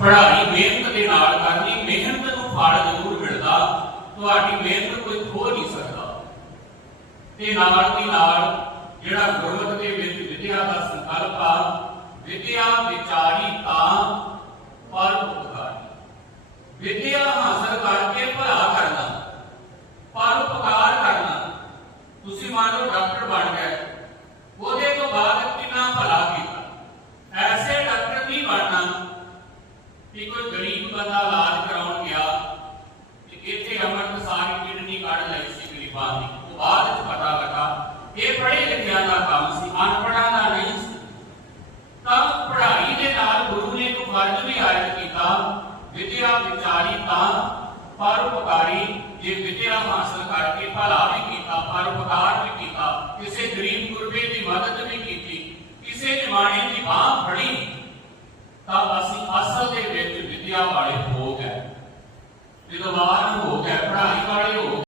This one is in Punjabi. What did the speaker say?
ਪੜ੍ਹਾਈ ਮਿਹਨਤ ਦੇ ਨਾਲ ਕਰਨੀ, ਮਿਹਨਤ ਨੂੰ ਫਲ ਜ਼ਰੂਰ ਮਿਲਦਾ, ਤੁਹਾਡੀ ਮਿਹਨਤ ਕੋਈ ਖੋ ਨਹੀਂ ਸਕਦਾ। ਤੇ ਨਾਲ ਦੀ ਨਾਲ ਜਿਹੜਾ ਗੁਰਮਤਿ ਦੇ ਵਿੱਚ ਵਿਦਿਆ ਦਾ ਸੰਕਲਪ ਆ, ਵਿਦਿਆ ਵਿਚਾਰੀ ਤਾਂ ਪਰ ਉਪਕਾਰੀ ਵਿਦਿਆ ਹਾਸਲ ਕਰਕੇ ਭਲਾ ਕਰਨਾ ਪਰ ਉਪਕਾਰ ਕਰਨਾ ਤੁਸੀਂ ਮੰਨ ਲਓ ਡਾਕਟਰ ਬਣ ਗਏ ਉਹਦੇ ਤੋਂ ਬਾਅਦ ਕਿੰਨਾ ਭਲਾ ਕੀਤਾ ਐਸੇ ਡਾਕਟਰ ਨਹੀਂ ਬਣਨਾ ਕਿ ਕੋਈ ਗਰੀਬ ਬੰਦਾ ਇਲਾਜ ਕਰਾਉਣ ਗਿਆ ਤੇ ਇੱਥੇ ਅਮਰਤ ਸਾਰੀ ਕਿਡਨੀ ਕੱਢ ਲਈ ਸੀ ਗਰੀਬਾਂ ਦੀ। ਉਹ ਬਾਅਦ ਵਿੱਚ ਪਤਾ ਲੱਗਾ, ਇਹ ਪੜ੍ਹੇ ਲਿਖਿਆ ਦਾ ਕੰਮ ਸੀ, ਅਨਪੜ੍ਹਾਂ ਦਾ ਨਹੀਂ ਸੀ। ਤਾਂ ਪੜ੍ਹਾਈ ਦੇ ਨਾਲ ਗੁਰੂ ਨੇ ਇੱਕ ਫਰਜ਼ ਵੀ ਆਇਤ ਕੀਤਾ, ਵਿਦਿਆ ਵਿਚਾਰੀ ਤਾਂ ਪਰਉਪਕਾਰੀ ਜੇ ਵਿਦਿਆ ਹਾਸਲ ਕਰਕੇ ਭਲਾ ਵੀ ਕੀਤਾ ਪਰਉਪਕਾਰ ਵੀ ਕੀਤਾ, ਕਿਸੇ ਗਰੀਬ ਗੁਰਬੇ ਦੀ ਮਦਦ ਵੀ ਕੀਤੀ, ਕਿਸੇ ਜਵਾਨੇ ਦੀ ਬਾਹ ਫੜੀ, ਤਾਂ ਵਿਦਿਆ ਵਾਲੇ ਹੋ ਗਏ। ਜਦੋਂ ਵਾਰ